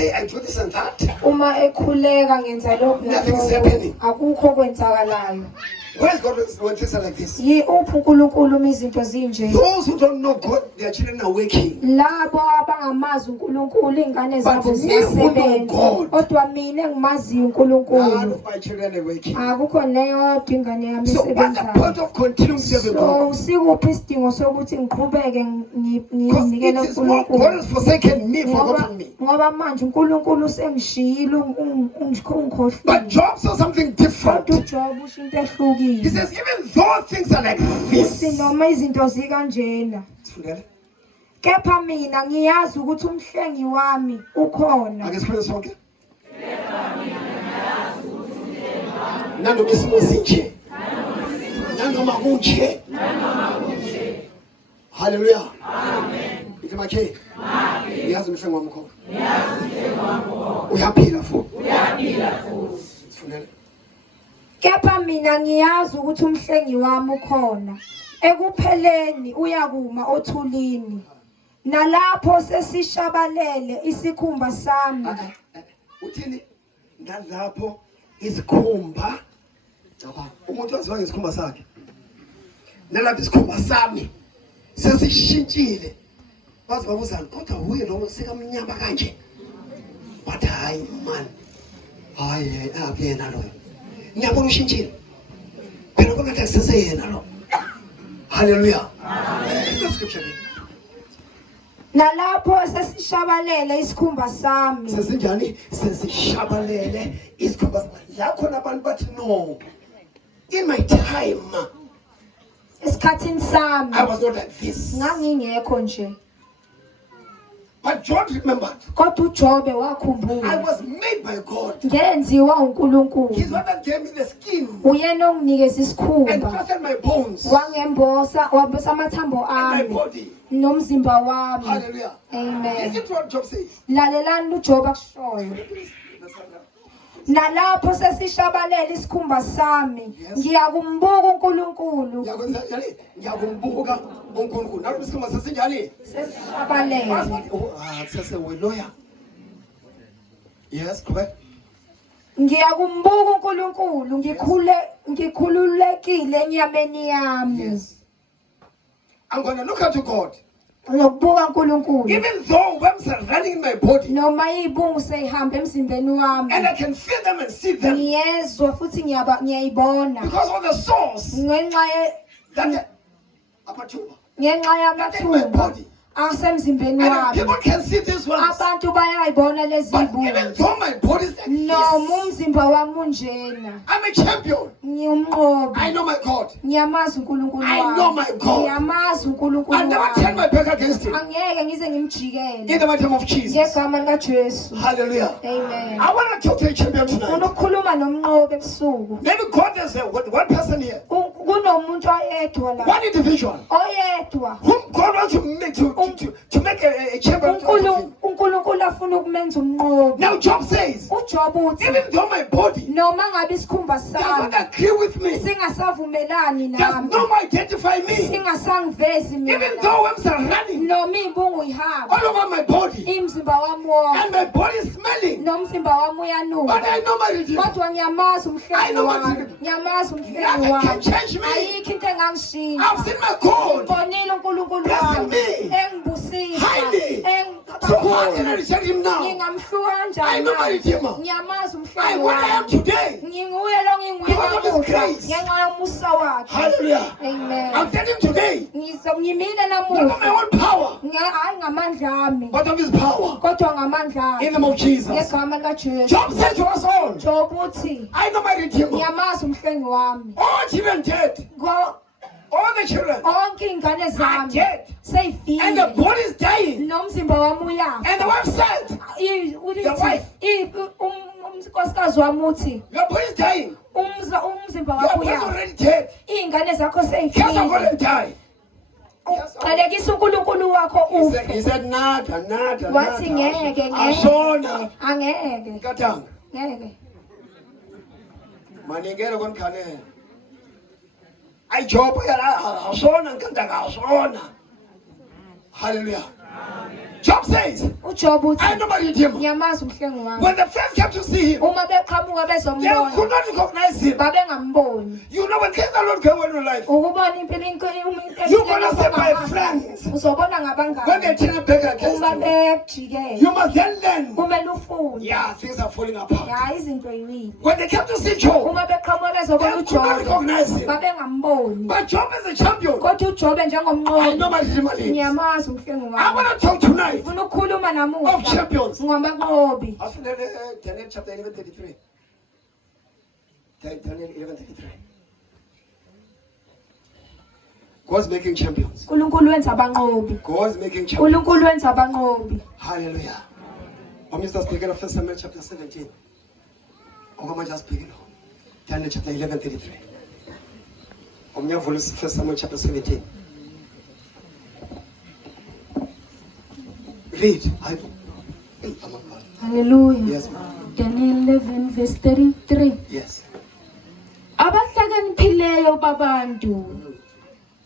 say I do this and that, uma ekhuleka ngenza lokhu Nothing is nalokhu, happening. akukho okwenzakalayo. where is God when things are like this? Yi uphi uNkulunkulu uma izinto zinje? Those who don't know God, their children are waking. Labo abangamazi uNkulunkulu ingane zabo But me who know ziyasebenza. God, Kodwa mina engimaziyo none uNkulunkulu, of my children are waking. akukho neyodwa ingane yami So what's the point esebenzayo. of continuing serving So God? sikuphi isidingo sokuthi ngiqhubeke Because it nginikele is more God uNkulunkulu? has forsaken me, Ngoba forgotten me. manje uNkulunkulu usengishiyile But ungikhohlile. Job saw something different. Kodwa uJob usho into He ehlukile. says, even though things are like this, Sinoma izinto zikanjena, kepha mina ngiyazi ukuthi umhlengi wami ukhona. ake sikhuleke sonke. Nanoma isimo sinje, nanoma kunje. Hallelujah. Ithi makhe, uyazi umhlengi wami ukhona. Uyaphila futhi. Sifunele. Kepha mina ngiyazi ukuthi umhlengi wami ukhona. Ekupheleni uyakuma othulini. Nalapho sesishabalele isikhumba sami. Uthini? Nalapho isikhumba. Umuntu waziwa ngesikhumba sakhe. Nalapho isikhumba sami sesishintshile. Bazi babuzana kodwa huye lo sekamnyama kanje. But hayi man. Hayi akuyena lo. Ngiyabona ushintshile. Phela konke akuseseyena lo. Hallelujah. Amen. Scripture. Nalapho sesishabalele isikhumba sami. Sesinjani? Sesishabalele isikhumba. La khona abantu bathi no. In my time, Esikhathini sami I was not like this. ngangingekho nje. But John remembered. Kodwa uJobe I wakhumbula. was made by God. Ngenziwa He's uNkulunkulu. one that gave me the skin Uyena onginikeza and isikhumba. fastened my bones Wangembosa, wambosa amathambo and my ami body. nomzimba wami. Hallelujah. Amen. Listen to what Job says. Lalelani uJobe akushoyo. Nalapho sesishabalele isikhumba sami, ngiyakumbuka uNkulunkulu. Ngiyakumbuka uNkulunkulu. Nalo isikhumba sesinjani? Sesishabalele. Sese we lawyer. Yes, correct. Ngiyakumbuka uNkulunkulu, ngikhululekile enyameni yami. Yes. I'm going to look unto God. Ngokubuka uNkulunkulu. Even though worms are running in my body Noma izibungu seyihamba emzimbeni wami. and I can feel them and see them Ngiyezwa futhi ngiyayibona. because of the source Ngenxa that amathuba ngenxa in my yamathumba body. asemzimbeni And wami. people can see this one. Abantu bayayibona lezi But even zibungu. though my body is like Noma this, umzimba wami unjena. I'm a champion. Ngiyumnqobi. I know my God. Ngiyamazi uNkulunkulu I wami. know my God. Ngiyamazi uNkulunkulu I'll never turn wami. my back against him. Angeke ngize In ngimjikele. the mighty name of Jesus. Ngegama likaJesu. Hallelujah. Amen. I want to talk to a champion Ufuna tonight. ukukhuluma nomnqobi ebusuku. Maybe God has one person here, Kunomuntu oyedwa la. one individual, Oyedwa. whom God wants to make a champion out of him. uNkulunkulu afuna ukumenza umnqobi. Now Job says, uJob uthi even though my body noma ngabe isikhumba does not sami agree with me, singasavumelani does nami, not identify me, singasangivezi even mina, though worms are running noma ibungu ihamba all over my body imzimba wami wonke, and my body is smelling, nomzimba wami but uyanuka, I know my Redeemer. kodwa ngiyamazi I umhlengi know what wami, to do. ngiyamazi umhlengi Nothing wami. can change me. Ayikho into I've engangishintsha. seen my God. Ngibonile uNkulunkulu Blessing wami me. engibusisa, Highly. So how can I reject him now? ngingamhluka I kanjani know my manje? Redeemer. Ngiyamazi I umhlengi what I am wami. today. Nginguye lo nginguye Because of His namuhla grace. ngenxa yomusa wakhe. Hallelujah. Amen. I'm telling him today, Ngimile not of my namuhla own power, hayi ngamandla ami but of his power. kodwa ngamandla In the name of Jesus. ngegama likaJesu. Job said to us all, Job uthi I know my Redeemer. ngiyamazi umhlengi wami. All children dead. All the children Onke ingane are zami dead. And the seyifile body is dying. nomzimba wami uyafa. And the wife said, The wife. unkosikazi wami uthi your body is dying. umzimba Your wakho body is uyafa. already dead. Iy'ngane zakho Just go seyifile. and die. Qalekisa uNkulunkulu wakho He ufe. said, nada. Wathi ngeke Ashona. angeke Katanga. ngeke. Maningelo konkhane. Ay Job yala ashona nkandanga ashona. Hallelujah. Job says, uJob uthi I know my Redeemer. ngiyamazi umhlengi wami. When the friends came to see him, Uma beqhamuka they bezombona could not recognize him. babengamboni. You know when things are not going well in your life, Ukubona impilo you're gonna say my friends. uzobona When they ngabangani. turn back against Uma you, bejikela you must then learn. kumele ufunde. Yeah, things are falling apart. Ya izinto yiwile. When they came to see Job, Uma beqhamuka they bezobona could not uJob recognize him. babengamboni. But Job is a champion. Kodwa uJob I njengomnqobi know my Redeemer lives. ngiyamazi umhlengi I wami. want to talk tonight Ufuna ukukhuluma of namuhla champions. ngomaqobi. Daniel chapter 11:33. Daniel 11:33. God's making champions. uNkulunkulu wenza abanqobi. God's making champions. uNkulunkulu wenza abanqobi. Hallelujah. I'm just speaking of 1 Samuel chapter 17. I'm going to just speak it. Daniel chapter 11:33. I'm going to 1 Samuel chapter 17. Read. Hallelujah. Yes, ma'am. Daniel 11 verse 33. Yes. Abahlakaniphileyo babantu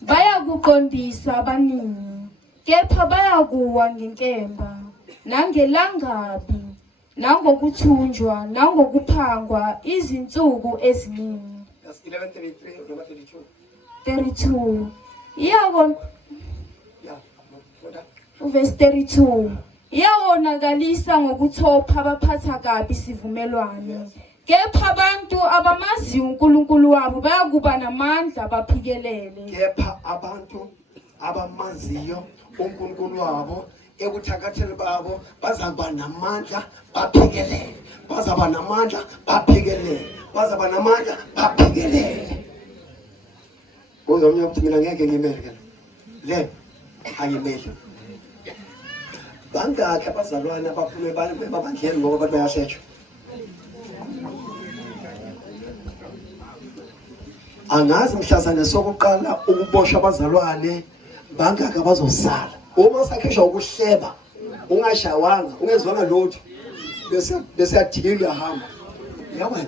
bayakuqondisa abaningi, kepha bayakuwa ngenkemba nangelangabi nangokuthunjwa nangokuphangwa izinsuku eziningi. That's 11:33 or 32. 32 iyako Yeah. verse 32 iyawonakalisa ngokuthopha abaphatha kabi isivumelwano, kepha abantu abamaziyo uNkulunkulu wabo bayakuba namandla baphikelele. Kepha abantu abamaziyo uNkulunkulu wabo ekuthakatheni babo bazakuba namandla baphikelele. Bazaba namandla baphikelele. Bazaba namandla baphikelele. Uzomnye ukuthi mina ngeke ngimele ke. Le ayimele. Bangakhe abazalwane abaphume babandleni ngoba abantu bayashetsha. Angazi mhlazane sokuqala ukuboshwa abazalwane bangaka bazosala. Uma sakhishwa ukuhleba ungashawanga ungezwanga lutho bese yadikile uyahamba. Yabona.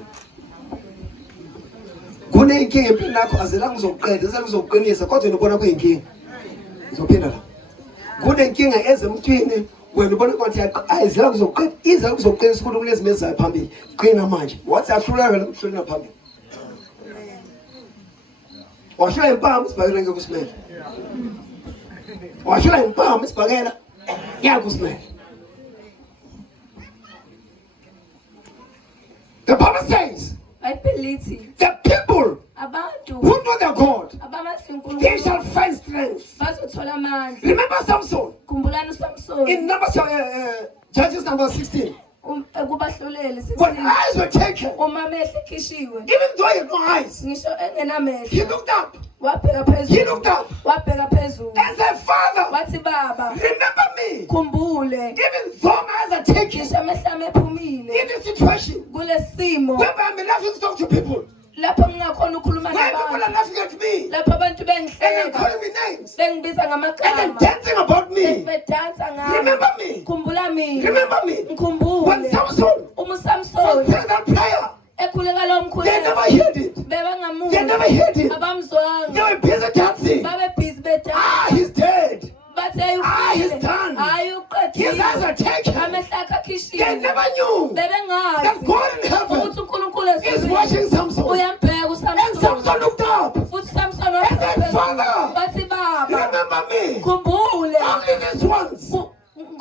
Kunenkinga empilweni yakho azela ngizoqeda ngizoqinisa kodwa ubona kuyinkinga. Ngizophinda la. Kunenkinga ezemthini wena ubona ukuthi ayizela ngizoqeda iza kuzoqinisa ukuthi kulezi mezayo phambili. Qina manje. Wathi ahluleka lemhlweni phambili. Washaya impama sibakela ngekusimela. Washaya impama sibakela yakusimela. The Bible says Bayibhelithi the people abantu who know their God, abamazi they uNkulunkulu shall find strength. bazothola amandla. Remember Samson Khumbulani uSamson in Judges number 16. kubahluleli When 16 eyes were taken, uma amehlo ekhishiwe even though he had no eyes, ngisho he engenamehlo looked up. wabheka He phezulu looked up wabheka phezulu and said, Father, wathi baba remember me. khumbule Even though my eyes are taken ngisho amehlo ami ephumile in this situation, kulesimo whereby I'm laughing to talk to people, lapho ngingakhona ukukhuluma where people are nabantu, laughing at me lapho abantu and then bengihleka calling me names bengibiza and then ngamagama dancing about me. bedansa ngami. Remember me. Khumbula mina, Remember me. When ngikhumbule Samson uma was uSamson praying that prayer, ekhuleka lo they never mkhuleko heard it. They bebangamuzi never heard it. They abamzwanga were busy dancing. babebhizi bedansa Ah, he's dead. bathi he's ayufile done. His eyes are ayuqedile taken. amehlo akhe They akhishiwe never knew that bebengazi God in heaven ukuthi uNkulunkulu is watching Samson. uyambheka And Samson uSamson looked up. futhi Samson And said, Father, bathi baba remember me. khumbule Only this once.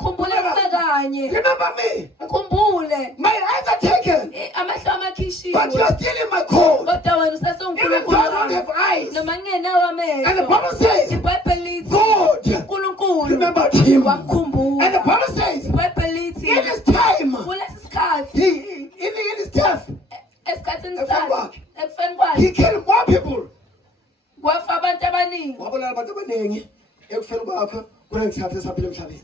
khumbule kube kanye Remember me. khumbule My eyes are taken. amehlo amakhishiwe But you are still in my code. kodwa wena Even though I don't usesunkulunkulu have eyes. noma ngingenawo And the amehlo Bible says, iBhayibheli lithi God uNkulunkulu remembered him. wamkhumbula And the Bible says, iBhayibheli lithi in his time, kulesi sikhathi in his death, esikhathini Ekufeni sakhe kwakhe. ekufeni kwakhe he killed more people. kwafa abantu abaningi Wabulala abantu abaningi ekufeni kwakhe kunengisikhathi esaphila emhlabeni.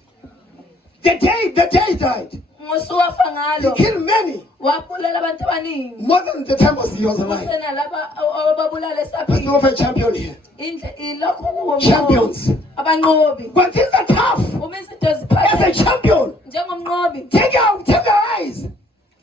The day he died, ngosuku wafa he ngalo killed many, wabulala abantu abaningi more than the time he was alive. kusena laba ababulala Let's esaphila go for a champion here. ilokho kuwo Champions. abanqobi When things are tough, uma izinto as a ziphathe champion, njengomnqobi take your eyes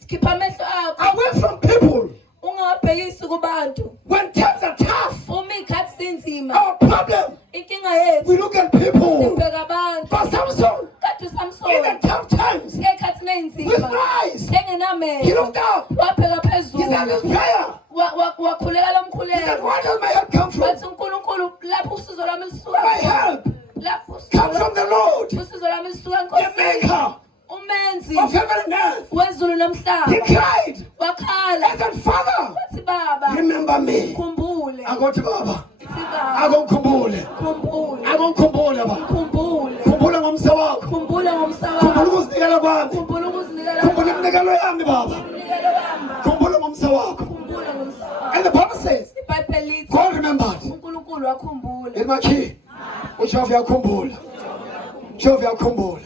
khipha amehlo akho away from people. ungawabhekisi kubantu When times are tough, uma ikhathi sinzima our problem inkinga ingayethu We look at people. sibheka abantu But Samson, kade in the uSamson tough times, ekhathini with eyinzima eyes, he engenamehlo looked up. wabheka He said this phezulu prayer. wakhuleka lo He said, mkhuleko where does my help come from? wathi uNkulunkulu lapho usizo lwami lisuka My help lapho usizo comes from the Lord, usizo lwami lisuka the enkosini maker umenzi of heaven and earth. wezulu He nomhlaba cried. wakhala He said, Father, wathi baba remember me. khumbule I go to Baba. Sithi, baba I go kumbule. khumbule I go kumbule Baba. khumbule Kumbula ngomsa wakho. khumbule ngomsa Kumbula wakho ukuzinikela kwami. khumbule ukuzinikela Khumbula iminikelo yami Baba. umnikelo wami Kumbula ngomsa wakho. khumbule ngomsa wakho And the Bible says, iBhayibheli lithi God remembered. uNkulunkulu wakhumbula In my key. UJehova yakhumbula. Jehova yakhumbula.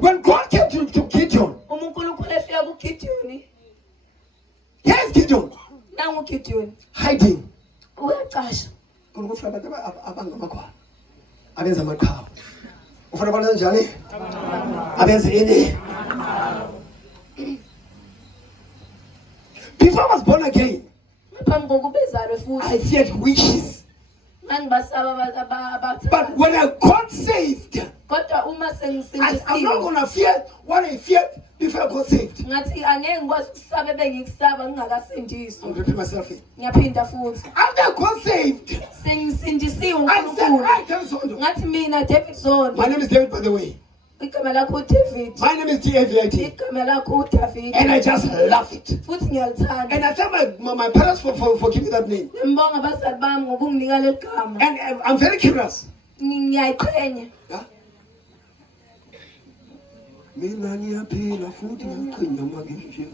When God came to Gideon, uma uNkulunkulu efika kuGidiyoni here's Gideon nangu uGidiyoni hiding. uyacasha Ufuna abantu abangamakhwa. Abenza amaqhawe. Ufuna abantu kanjani? Abenza ini? Before I was born again, ngaphambi kokuba ezalwe futhi I feared witches. ngangibasaba But when I got saved, kodwa uma I'm not sengisindisiwe gonna fear what I feared before I got saved. ngathi angeke ngikwazi ukusaba ebengikusaba ngingakasindiswa I'm repeating myself in. ngiyaphinda futhi After I got saved, sengisindisiwe I said, uNkulunkulu I tell Zondo. ngathi mina David Zondo My name is David, by the way. igama lakho uDavid My name is DAVID. igama lakho uDavid And I just love it. futhi ngiyalithanda And I thank my parents for giving me that name. ngibonga abazali bami ngokunginika leli gama And I'm very curious. ngiyayiqhenya Yeah? Mina ngiyaphila futhi ngiyaqinya makinje.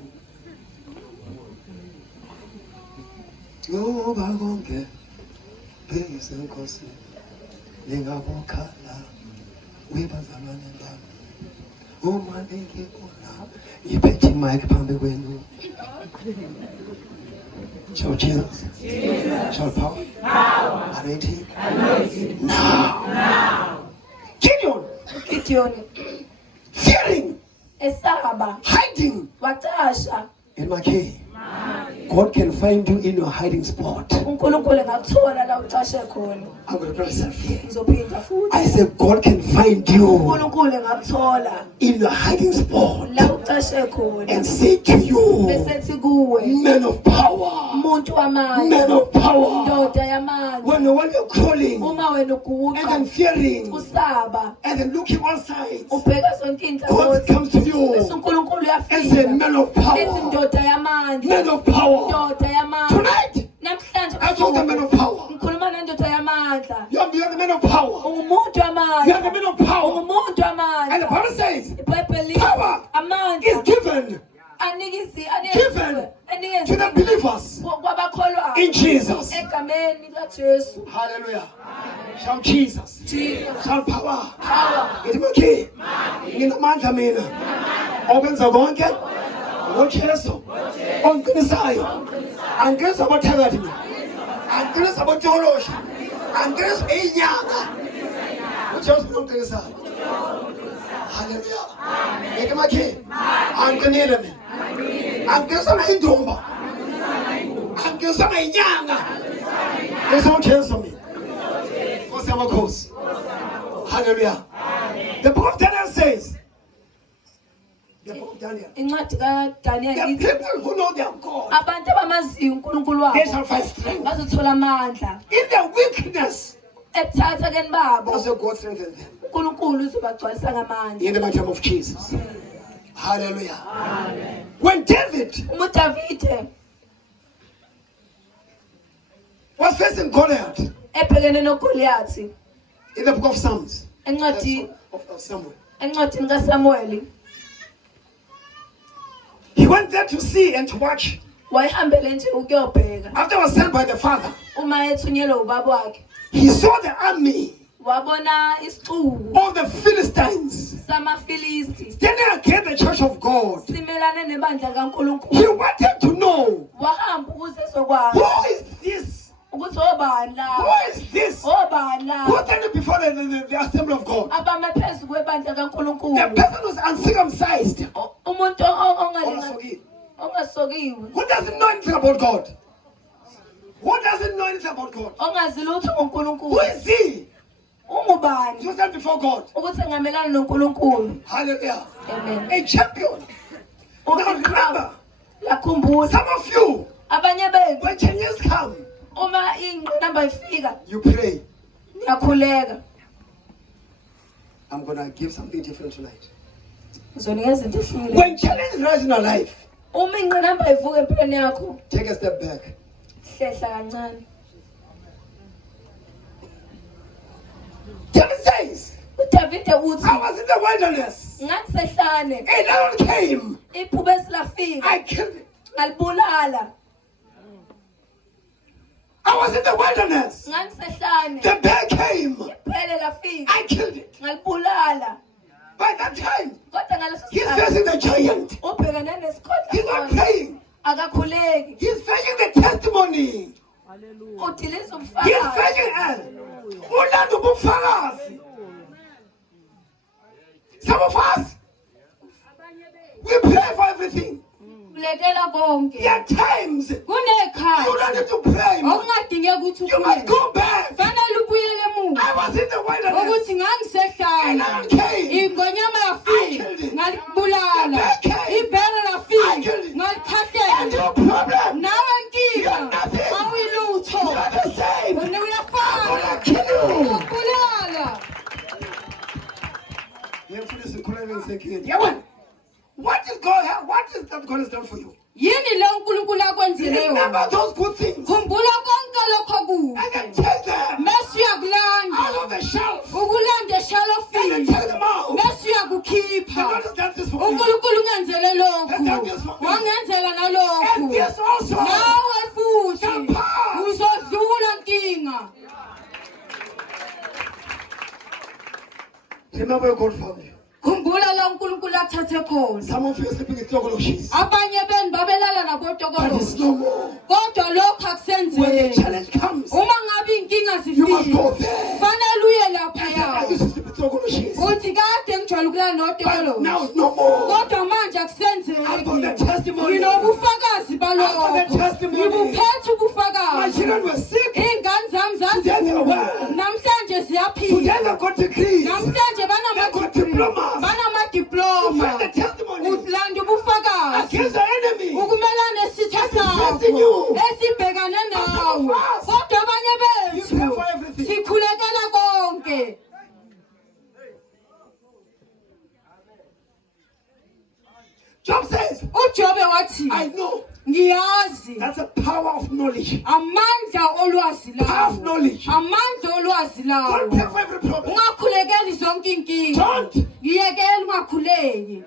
Ngoba konke beyisenkosi lingabokhala webazalwane bami. Uma ngikubona iphethe mic phambi kwenu. Show Jesus. Show power. Anointing. Now. Gideon. uGidiyoni Fearing. esaba Hiding wacasha in my cave. God can find you in your hiding spot. uNkulunkulu engakuthola la ucashe khona I'm going to pray myself here. ngizophinda futhi I said, God can find you uNkulunkulu engakuthola in your hiding spot la ucashe khona and say to you, besethi kuwe men of power, umuntu wamandla men of power, ndoda yamandla when you're crawling uma wena and uguqa then fearing usaba and then looking all sides, ubheka zonke God inhlangothi comes to bese you uNkulunkulu and uyafika say, men of ethi power, ndoda yamandla men of power. ndoda yamandla Tonight, namhlanje I told the men of power, ngikhuluma nendoda yamandla you're the men of power. ungumuntu You're the wamandla men of power. ungumuntu And the wamandla Bible says, iBhayibheli power is amandla given anikezwe to the believers kwabakholwayo in Jesus. egameni kaJesu Hallelujah. Shout Jesus. Jesus Shout power. power Ithi makhe. Nginamandla mina. Okwenza konke ngoJesu. Onqinisayo. Angeza abathakathi mina. Angeza abatholoshi. Angeza inyanga. uJesu nomqinisayo. Hallelujah. Ithi makhe. Anqinile mina. Angeza ngayindumba. Angeza ngayinyanga. NgizoJesu mina. Nkosi yamakhosi. Hallelujah. The book of Daniel says, the book of Daniel, incwadi kaDaniel the ithi people who know their God, abantu abamaziyo uNkulunkulu they wabo shall find strength. bazothola amandla In their weakness, ekuthathakeni babo that's what God strengthens them. uNkulunkulu uzobagcwalisa ngamandla In the mighty name of Jesus. Hallelujah. When David uDavide was facing Goliath ebhekene noGoliathi in the book of Psalms, encwadi of Samuel, encwadini kaSamuel he went there to see and to watch. wayehambele nje ukuyobheka After he was sent by the father, uma ethunyelwe ubaba wakhe he saw the army wabona isixuku of the Philistines samafilisti standing against the church of God. simelane nebandla He kaNkulunkulu wanted to know, wahamba ukuze ezokwazi who is this? ukuthi obani la Who is this? obani la Who standing before the assembly of God? abame phezu kwebandla The kaNkulunkulu person who's uncircumcised. umuntu ongasokiwe Who doesn't know anything about God? Who doesn't know anything about God? ongazi lutho Who ngoNkulunkulu is he? ungubani to stand before God. ukuthi ngamelana noNkulunkulu. Hallelujah. Amen. A champion. Now remember, Lakhumbula some of you, abanye benu when changes come, uma ingqinamba ifika you pray. niyakhuleka. I'm gonna give something different tonight. Ngizonikeza into ehlukile. When challenges rise in our life, Uma ingqinamba ivuka empilweni yakho, take a step back. hlehla kancane. David says, uDavide uthi I was in the wilderness. ngangisehlane A lion came. iphube esilafika I killed it. ngalibulala. I was in the wilderness. Ngangisehlane The bear came. iphele lafika I killed it. ngalibulala. By that time, Kodwa ngaleso he's sikhathi facing the giant. ubhekane He's not nesikhondla praying. akakhuleki. He's facing the testimony. Udiliza He's umfakazi. facing Ulando bufakazi. Some of us, we pray for everything. Kulekela konke. There are times you Kunekhathi don't need to pray. okungadingeka ukuthi You must ukhuleke. go back. Fanele ubuyele emuva. I was in the wilderness. Ukuthi ngangisehlane. And I came. Ingonyama I yafika killed it. ngalibulala. Ibhele I lafika killed it. And ngalikhahlela. your problem, Nawe you nkinga are nothing. awuyilutho. You are the same. Wena I'm uyafana. gonna kill you. Ukubulala. What is God? What is that God has done for you? Yini le uNkulunkulu akwenzeleyo? Remember those good things Khumbula konke lokho and then kuhle. take them Mase uyakulanda. out of the shelf Ukulanda and then eshalofini. take them out. Mase The Lord uyakukhipha. has done this for you. uNkulunkulu ungenzele lokhu. Wangenzela And nalokhu. this also. Nawe futhi shall pass. uzodlula nkinga. Remember your God family. Khumbula la uNkulunkulu athathe khona. Some of you are sleeping in theologies. Abanye benu babelala But nabodokolo. it's no more. Kodwa lokho When the akusenzeki. challenge comes, Uma ngabe inkinga you must go zifika, there. fanele uye lapha I yawo. used to sleep in theologies. Uthi kade ngijwayele ukulala But nodokolo. now no more. Kodwa manje I've got the akusenzeki. testimony. Nginobufakazi I've got the balokho. testimony. Ngibuphethe My ubufakazi. children were sick. Ingane zami Today they zazigula. well. Namhlanje Today ziyaphila. they've got degrees. Namhlanje They've got banama-degree. diplomas. Banama-diploma. You find the testimony Ulanda ubufakazi. against the enemy. Ukumelana nesitha sakho facing you. esibhekane nawe. Kodwa abanye You bethu pray for everything. sikhulekela konke. Job says, uJobe wathi I know ngiyazi that's a power of knowledge. amandla olwazi Power of lawo. knowledge. Amandla olwazi Don't pray lawo. for every problem. Ungakhulekeli zonke inkinga. Don't. Ngiyekela ungakhuleki.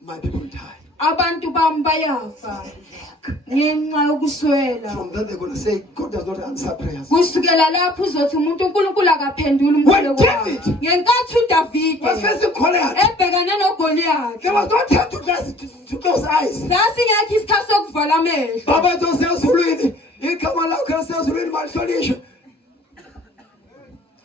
My people die. Abantu bami bayafa ngenxa yokuswela. From then they're going to say, God does not answer prayers. Kusukela lapho uzothi umuntu uNkulunkulu akaphendula umkhuleko David wakhe. Ngenkathi uDavide Was facing Goliath. ebhekane noGoliath. There was no time to close eyes. Sasingekho isikhathi sokuvala amehlo. Baba don't say Zulwini. Igama lakho sezulwini malihlonishwe.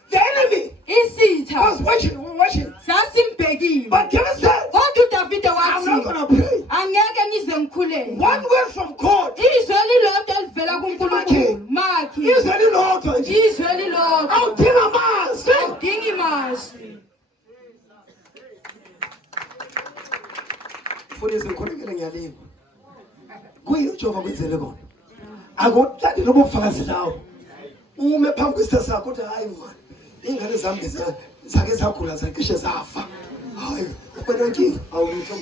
The enemy Isitha was watching. sasimbhekile. But David said, Kodwa uDavide I'm not wathi going to pray. angeke ngize ngikhuleke. One word from God. Izwe lilodwa elivela kuNkulunkulu. Makhi. Izwe lilodwa nje. Izwe lilodwa. Awudinga amazwi. Awudingi mazwi. Mfundisi ngikhulekele ngiyalinga. Kuyini uJehova kwenzele kona? Akuthathe lobo bufakazi lawo. Ume phambi kwesitha sakho uthi hayi man. Ingane zami zake zakhula zacishe zafa. Hayi, kwena nkingi awulutho.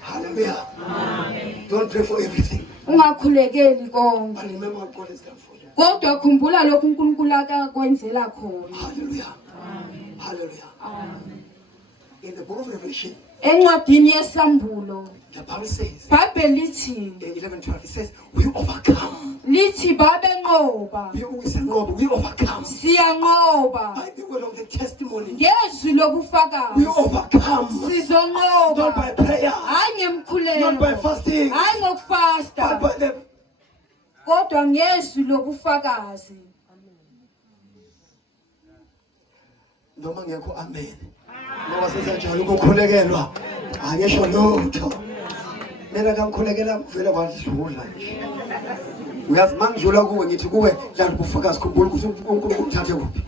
Hallelujah. Amen. Don't pray for everything. Ungakhulekeli konke. But remember what God has done for you. Kodwa khumbula lokhu uNkulunkulu akakwenzela khona. Hallelujah. Amen. Hallelujah. Amen. In the book of Revelation, Encwadini yesambulo, the Bible says, iBhayibheli lithi, in 11:12, it says, we overcome. lithi babenqoba. We overcome. Siyanqoba. By the word of the testimony. Ngezwi We lobufakazi. overcome. Sizonqoba. Not by prayer. Hayi Not by ngemkhuleko. fasting. Hayi But ngokufasta. by the Kodwa ngezwi lobufakazi. noma ngekho amen. Ngoba sesajala ukukhulekelwa. Angisho lutho. Mina ngikhulekela kuvela kwadlula nje. uyazi mangidlula kuwe ngithi kuwe la ubufakazi khumbula ukuthi uNkulunkulu uthathe kuphi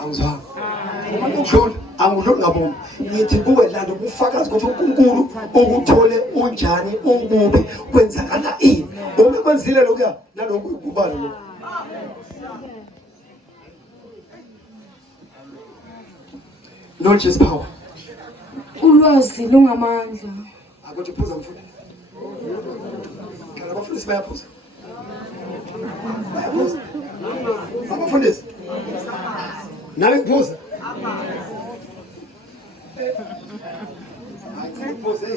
awuzwa ngidlula angidluli ngabona ngithi kuwe la ubufakazi ukuthi uNkulunkulu ukuthole unjani ungubi kwenzakala ini uma kwenzile lokuya nalokhu kubala lo knowledge is power ulwazi lungamandla akuthi phuza mfundi kana abafundisi bayaphuza abafundisi nawe kuphuza ayiphuze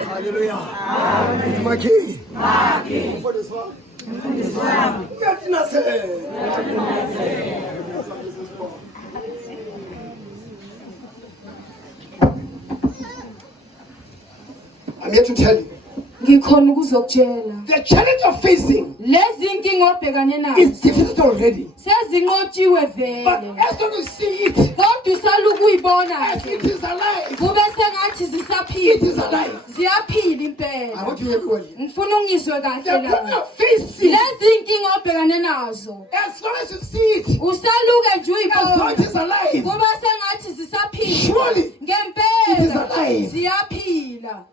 Hallelujah. Amen. My king. My king. For this one. I'm here to tell you. Ngikhona ukuzokutshela. The challenge of facing Lezi inkinga obhekane nazo is difficult already. sezinqotshiwe But vele. as long as you see it, Kodwa usala ukuyibona as it is alive, kube sengathi it zisaphila. is alive. Ziyaphila I impela. want you to hear me well. Ngifuna ungizwe The kahle problem la. of facing, Lezi inkinga obhekane nazo as long as you see it, usaluke nje as long as uyibona it is alive, kube sengathi zisaphila. surely it is Ngempela alive. ziyaphila.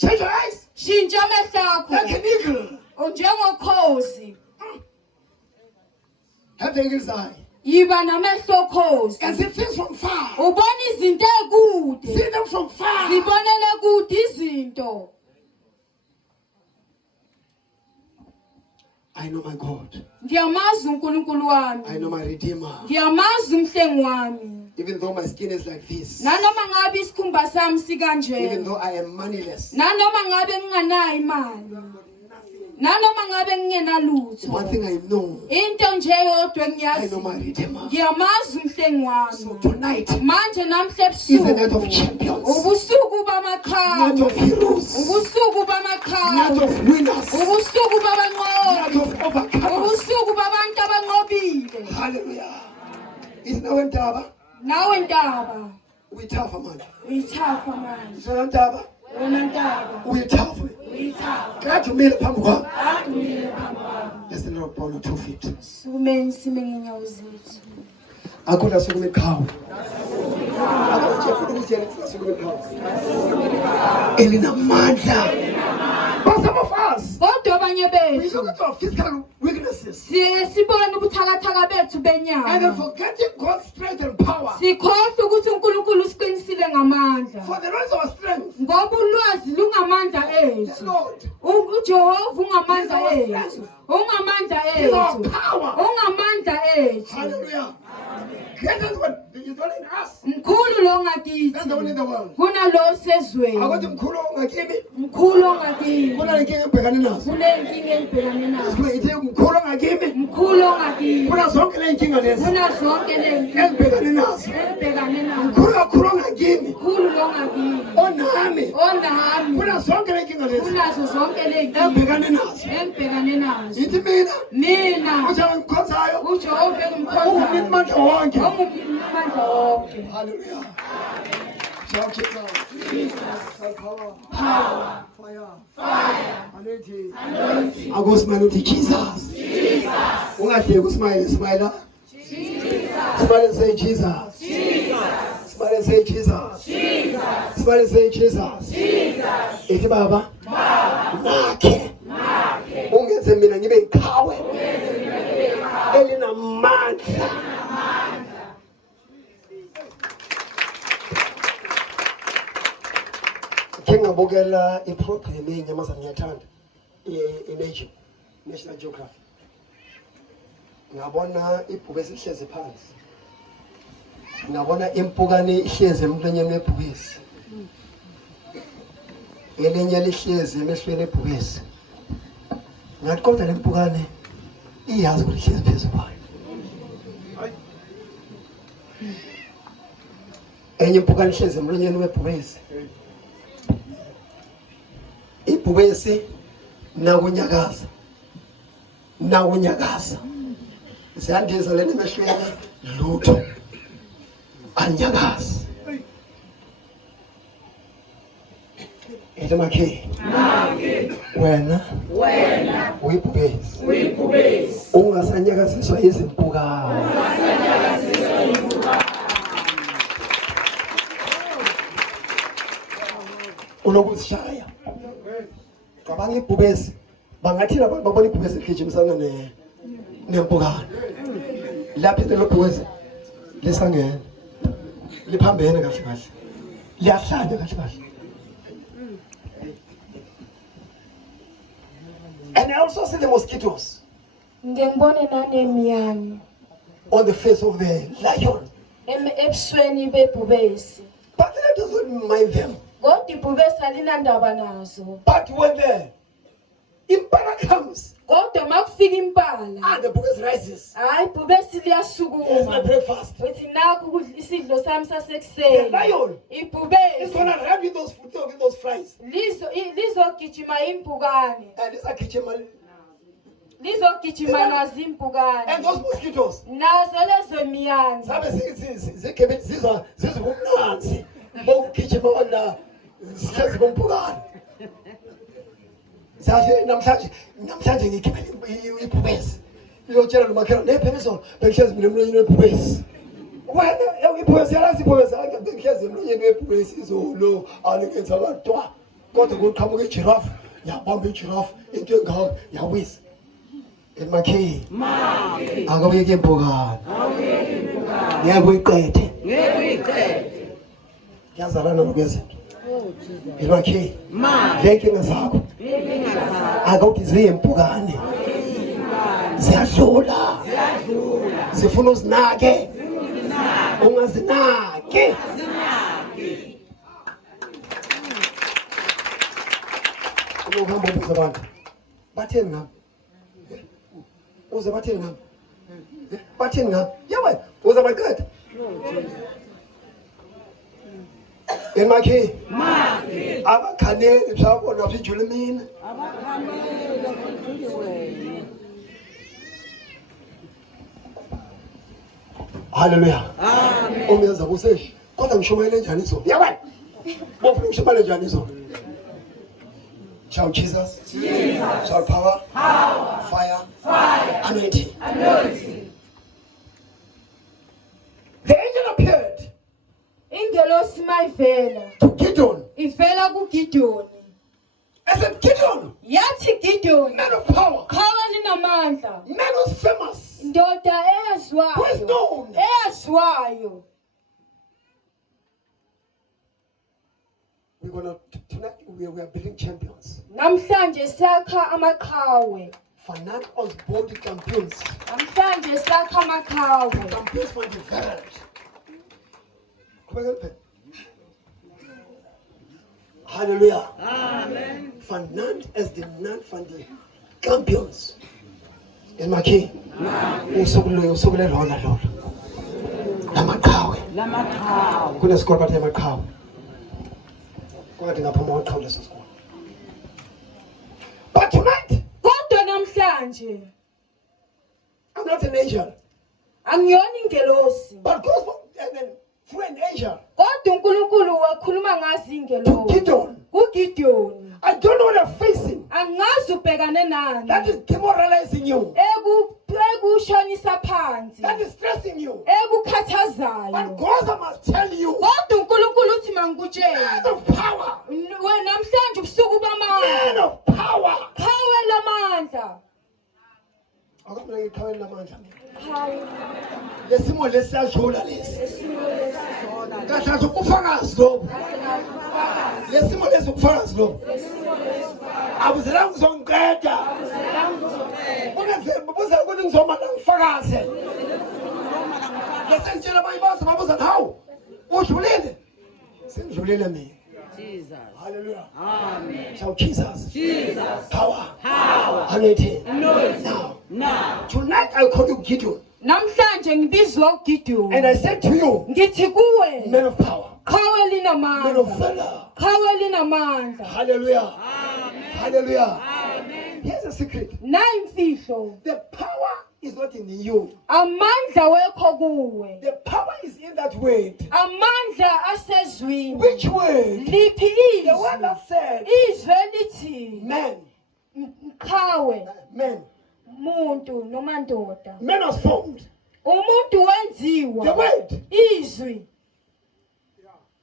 Change your eyes Shintsha amehlo like akho an eagle. njengokhozi. Have the eagle's eye. Yiba namehlo okhozi. And see things from far. Ubona izinto ekude. See them from far. Zibonele kude izinto. I know my God. Ngiyamazi uNkulunkulu wami. I know my Redeemer. Ngiyamazi umhlengi wami. Even though my skin is like this. Nanoma ngabe isikhumba sami Even sikanje. though I am moneyless. Nanoma ngabe nginganayo imali. Nanoma ngabe ngingenalutho. One thing I know. Into nje yodwa I engiyazi. know my Redeemer. Ngiyamazi umhlengi So wami. tonight Manje namhla is the night ebusuku. of champions. Ubusuku bamakhawu. Night of heroes. Ubusuku Night bamakhawu. of winners. Ubusuku Night babanqobi. of overcomers. Ubusuku babantu abanqobile. Hallelujah. Is now in Taba. Nawe Ntaba, We tough man. uyithafa manje. Is now in Taba. Wena Ntaba, We tough. uyithafa. God to me pamukwa. Adumile phambi kwami. Let's stand up on 2 feet. Sukumeni sime ngenyawo zethu. Akula sukume khawu. Akula futhi ukuthi yena sukume khawu. Elinamandla. But some of us, Kodwa abanye we bethu look at our physical weaknesses siye sibone ubuthakathaka bethu and then benyama. forgetting God's strength and power. Sikhohlwa ukuthi uNkulunkulu usiqinisile ngamandla. For the rest of our strength, Ngoba ulwazi lungamandla the ethu. Lord, uJehova ungamandla ethu. Ungamandla is our ethu. power. Ungamandla ethu. Hallelujah. Greater one is not in us. Mkhulu lo ngakithi. That's the one in the world. Kunalo Akuthi sezweni. mkhulu ongakimi, Mkhulu ongakini. kunankinga ebhekane nazo. Kunenkinga engibhekane nazo. Sikuye ithi mkhulu ongakimi, Mkhulu ongakini. kuna zonke le nkinga lezi Kuna zonke lezi engibhekane nazo. engibhekane nazo. Mkhulu kakhulu ongakimi, Mkhulu lo ngakini. onami, Onami. kuna zonke le nkinga lezi Kunazo zonke lezi engibhekane nazo. engibhekane nazo. Ithi mina Mina uJehova ngimkhonzayo, uJehova ungumnini engimkhonzayo. mandla wonke. Ongumandla wonke. Hallelujah. Shout Jesus. Power. Power. Fire. Anointing. Akusmile uthi Jesus. Ungahleki usmile, smile. Smile and say Jesus. Smile and say Jesus. Smile and say Jesus. Ithi baba. Nakhe. Ungenze mina ngibe iqhawe. Elinamandla. Ngabukela iprogram yenyamazana ngiyathanda in Egypt, National Geography. Ngabona ibhubesi lihlezi phansi. Ngabona impukane ihlezi emlonyeni webhubesi. Elinye lihlezi emehlweni ebhubesi. Ngathi kodwa le mpukane iyazi ukuthi ihlezi phezulu kwayo. enye impukane ihlezi emlonyeni webhubesi. Ibhubesi nakunyakaza. Nawunyakaza. Siyandiza lena emehlweni lutho. Anyakaza. Ete makhe. Wena uyibhubesi. Ungasanyakaziswa izimpukane. Unokuzishaya. Cabanga ibhubesi. Bangathina abantu babona ibhubesi ligijimisana nempukane. Lapha into lobhubesi lesangena. Liphambene kahle kahle. Liyahlanya kahle kahle. And I also see the mosquitoes Ngibone nanemiyane on the face of the lion. ebusweni bebhubesi. But that doesn't mind them. Kodwa ibhubesi alinandaba nazo. But when the impala comes Kodwa makufika impala, and the bhubesi rises, hayi ibhubesi here's my liyasukuma. breakfast. Uthi nakho ukudla isidlo sami The sasekuseni. lion is Ibhubesi gonna run with those food, with those fries. lizogijima impukane. And these are kitchen Lizogijima nazo and impukane. those mosquitoes. Nazo lezo miyane. Sabe zizwa kumnanzi. Bokugijima wona sihlezi kompukane. Sathi namhlanje ngikhipha ibhubesi. Liyotshela nomakhelwane nephemiso bengihlezi mina emlonyeni webhubesi. Wena ibhubesi yalazi ibhubesi bengihlezi emlonyeni webhubesi izolo alingenza abantwa. Kodwa kuqhamuka ijirafu yabamba ijirafu into engaka yawisa. Emakhe akabuyeke impukane. Ngeke uyiqede. Yazalana nokwezinto. Emakhe lenkinga zakho akawuthi ziyimpukane. Ziyadlula. Zifuna uzinake. Ungazinaki. Ukuhamba ubuza abantu. Batheni ngami? Uze batheni ngami? Batheni ngami? Yawe, uze baqeda. Emakhe abakhaneli mhlawumbe nabijule mina. Hallelujah. Amen. Umenza kuseshi. Kodwa ngishumayele njani izolo? Yawe. Bofuna ngishumayele njani izolo? Shout Jesus. Shout power. Fire. Anointing. The angel appeared Ingelosi mayivela. to Gideon. Ivela kuGidiyoni. I said, Gideon, Yathi Gidiyoni, man of power, qhawe linamandla. man who's famous, Indoda who is eyaziwayo. known. Eyaziwayo. We're gonna tonight we are building champions. Namhlanje sakha amaqhawe. Finance on board champions. Namhlanje sakha amaqhawe. Champions for the world. Hallelujah. Amen. Finance as the non-funded champions. In my king. Usukule lona lolo. Lamaqhawe. Kunesikole bathe amaqhawe. Kwathi ngapha amaqhawe leso sikole. But tonight, Kodwa namhlanje I'm not an angel. angiyona ingelosi. But God and then through an angel Kodwa uNkulunkulu wakhuluma ngazi to ingelosi. Gideon. kuGidiyoni. I don't know what I'm facing. Angazi ubhekane nani. That is demoralizing you. Ekushonisa phansi. That is stressing you. But Ekukhathazayo. God must tell you. Kodwa uNkulunkulu uthi Man mangikutshele. of power. Wena namhlanje ubusuku Man bamandla. of power. Qhawe lamandla. Akamna ngiqhawe lamandla. Qhawe. Lesimo lesiyadlula lesi. Kahle ukufakazi lo. Lesimo lesukufakazi lo. Akuzelanga uzongiqeda. Ungenzeni bubuza ukuthi ngizomana ngifakaze. Lesentshela bayibaza babuza hawu. Udlulile. Sengidlulile mina. Jesus. Hallelujah. Amen. Shout Jesus. Jesus. Power. Power. Anointing. Anointing. Now. Tonight I call you Gideon. Namhlanje ngibizwa uGidiyoni. And I said to you, Ngithi kuwe, man of power. Qhawe Men of linamandla. valor. Qhawe linamandla. Hallelujah. Hallelujah. Here's a secret. Nayimfihlo. The power is not in you. Amandla wekho kuwe. The power is in that word. Amandla asezwini. Which word? Liphi The one izwi? that said, Izwi lithi men, qhawe men, muntu noma ndoda. men are formed. Umuntu The wenziwa. word Izwi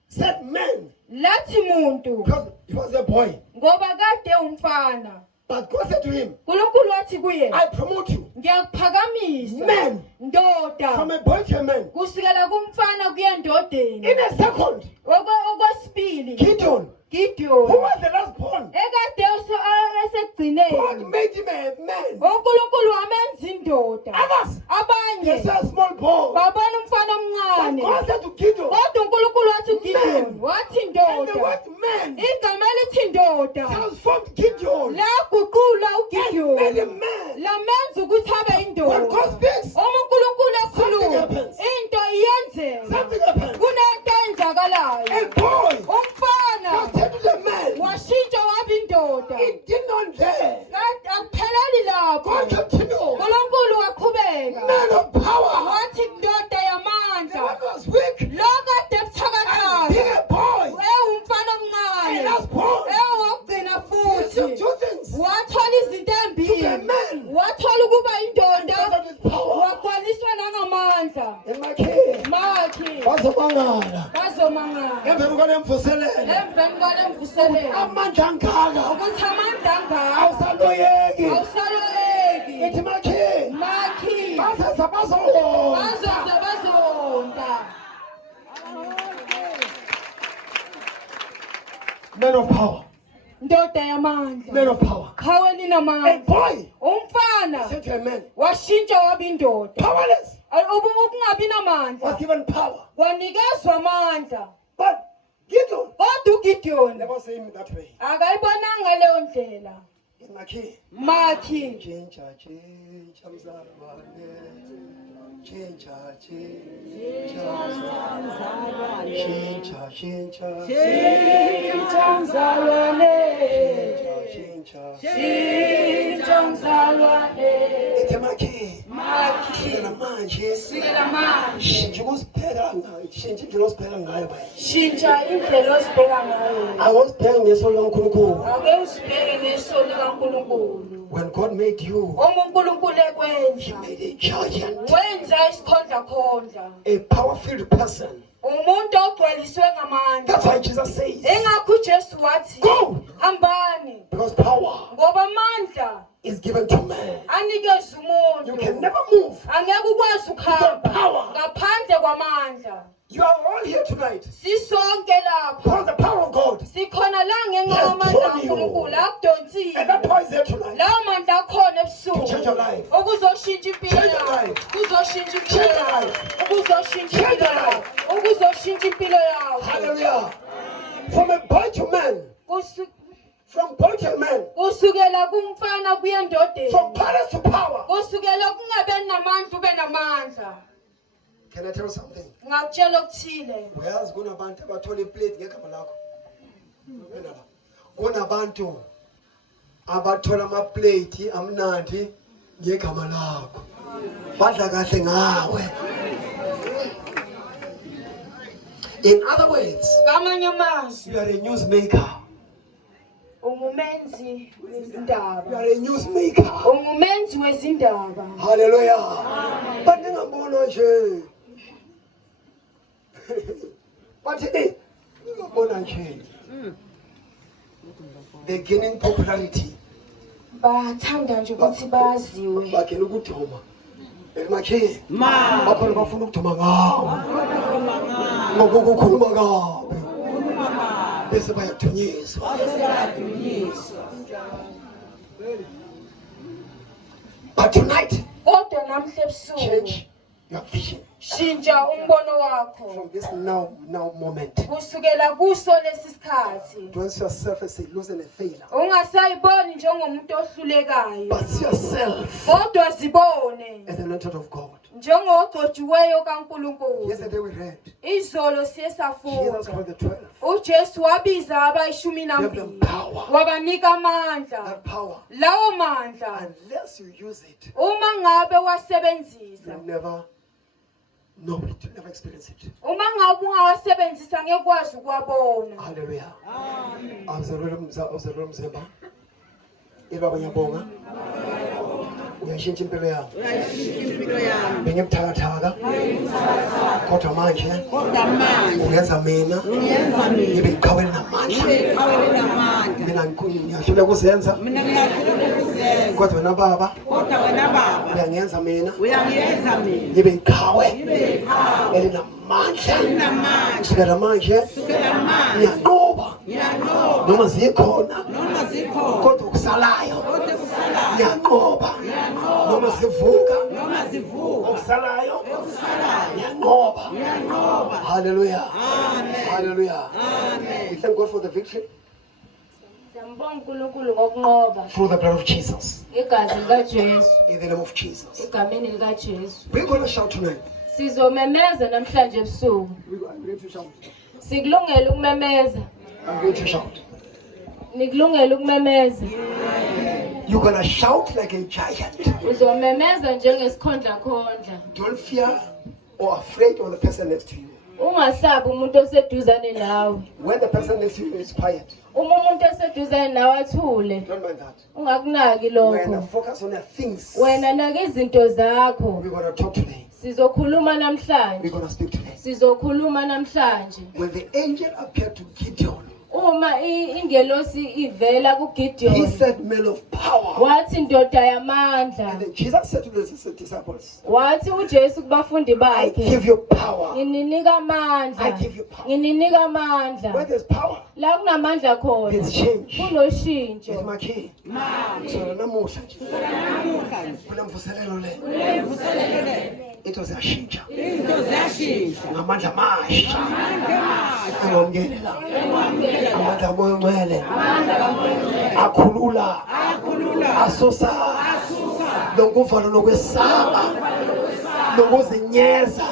said men lathi muntu because he was a boy. ngoba kade umfana. But God said to him, uNkulunkulu wathi kuye, I promote you ngiyakuphakamisa Men. from ndoda a boy to a man. kusukela kumfana kuya ndodeni. In a second, Okwesibili Gideon, who Gideon was the last born, ekade God esekugcineni made him a man. uNkulunkulu wamenza indoda. Others, they Abanye saw a small boy. babona umfana But omncane God said to Gideon, kodwa uNkulunkulu wathi uGideon wathi and the ndoda. word man Igama lithi ndoda transformed Gideon laguqula and made uGideon him man. lamenza ukuthi abe When indoda. God speaks, Uma uNkulunkulu Something ekhuluma happens. into iyenzeka. something happens. Kunento eyenzakalayo. A boy Umfana was said to the man, washintsha waba indoda. it did not there. Kade akupheleli lapho. God continued. uNkulunkulu waqhubeka Man of power. wathi ndoda The yamandla. one was weak. Lo kade And buthakathaka being a boy. ewumfana And omncane that's born. ewokugcina He received futhi two things. wathola izinto To be a embili. man. Wathola ukuba And indoda God with power. wagcwaliswa nangamandla. In my kid. Makhi Bazomangala. bazomangala Emveni kwalemvuselelo. emveni kwale mvuselelo Amandla angaka. ukuthi amandla angaka Awusaloyeki. awusaloleki. Ithi makhe. Makhi Baseza bazowona. bazoze bazonda. Men of power. Ndoda yamandla Men of power. qhawe A linamandla. boy Umfana said to a man, washintsha waba indoda. powerless, Ukungabi namandla was given power. wanikezwa amandla. But Gideon Kodwa uGideon never saw him that way. akayibonanga leyo ndlela. In my key. Makhi Chincha, chincha, mzalwane. Chincha, chincha, mzalwane. Chincha, chincha. Shintsha mzalwane. Chincha, chincha. Shintsha mzalwane. Ithi makhe. Makhi Kusukela manje. kusukela manje Shintsha ukusibheka ngayo. Shintsha indlela osibheka ngayo bayi. shintsha indlela ozibheka ngayo. Awusibheki ngeso lonkulunkulu. Ake uzibheke neso likaNkulunkulu. When God made you, Uma uNkulunkulu He ekwenza made a giant, wenza isikhondlakhondla. a power-filled person. Umuntu ogcwaliswe ngamandla. That's why Jesus says, Engakho uJesu wathi go, hambani because power ngoba amandla is given to man. anikeza You umuntu. can never move. Angeke ukwazi ukuhamba Power. ngaphandle kwamandla. You are all here tonight Sisonke lapha because the power of God, sikhona la ngenxa Yes, yamandla draw you. kaNkulunkulu and akudonsile. that power is there tonight. Lawo mandla akhona To change your ebusuku life. ukuzoshintsha impilo Change your yakho. life. Kuzoshintsha impilo Change your yakho. life. Ukuzoshintsha Change impilo your life. yakho. Ukuzoshintsha impilo yakho. Hallelujah. From a boy to man, Kusu- from boy to man, Kusukela kumfana kuya endodeni. from palace to power. Kusukela kungabe namandla ube namandla. Can I tell you something? Ngakutshela okuthile. Uyazi kunabantu abathola iplate ngegama lakho. Kunabantu abathola amaplate amnandi ngegama lakho. Badla kahle ngawe. In other words, Ngamanye amazwi you are a newsmaker. ungumenzi You wezindaba. are a newsmaker. Ungumenzi wezindaba. Hallelujah. But ningabona nje. But ningabona nje. They're gaining popularity. Bathanda nje ukuthi baziwe. Bagena ukuduma. Emakhe. Bakhona bafuna ukuduma ngawo. Ngokukhuluma ngawo. Bese bayathunyiswa. But tonight, Kodwa namhla ebusuku change your vision shintsha umbono wakho. from this now moment. Kusukela kuso lesi sikhathi. Don't see yourself as a loser and a failure. Ungasayiboni njengomuntu ohlulekayo. But see yourself Kodwa zibone as an anointed of God. njengogcotshiweyo kaNkulunkulu. Yesterday we read. Izolo siye Jesus safunda called the 12. uJesu wabiza abayishumi Give them nambili power. wabanika amandla. That power. Lawo mandla Unless you use it, uma ngabe wasebenzisa, you'll never know it. You'll never experience it. uma ngabe ungawasebenzisa ngeke ukwazi ukuwabona. Hallelujah. Awuzalwe mzimba. Ibaba ngiyabonga. Uyashintsha impilo yami. Bengibuthakathaka. Kodwa manje ungenza mina ngibe ngiqhawele namandla. Mina ngiyahlula ukuzenza. Kodwa wena baba uyangenza mina ngibe iqhawe elinamandla. Kusukela manje ngiyanqoba noma zikhona kodwa ukusalayo ngiyanqoba noma zivuka ukusalayo ngiyanqoba. Hallelujah. Hallelujah. We thank God for the victory Siyambonga uNkulunkulu ngokunqoba through the blood of Jesus. igazi likaJesu, In the name of Jesus. egameni likaJesu. We're going to shout tonight. Sizomemeza namhlanje ebusuku. I'm going to shout. Sikulungela ukumemeza. I'm going to shout. Nikulungela ukumemeza. You're going to shout like a giant. Uzomemeza njengesikhondla khondla. Don't fear or afraid of the person next to you. Ungasabi umuntu oseduzane nawe. When the person next to you is quiet, Uma umuntu oseduzane nawe athule, don't mind that. ungakunaki When lokho. focus on the things Wena naka izinto zakho. we're going to talk today. Sizokhuluma We're namhlanje. going to speak today. Sizokhuluma namhlanje. When the angel appeared to Gideon, Uma ingelosi ivela he kuGideon, said, "Man of power." wathi ndoda And yamandla. then Jesus said to the disciples, Wathi uJesu kubafundi "I bakhe, give you power." ngininika I amandla. give you power. Ngininika Where amandla. there's power, La kunamandla khona. there's change. It's Kunoshintsho. my key. So namuhla nje kunemvuselelo le. Into ziyashintsha. Ngamandla amasha. Angomngene la. Amandla kaMoya Ngcwele. Akhulula. Asusa. Lokuvalo nokwesaba. Nokuzinyeza.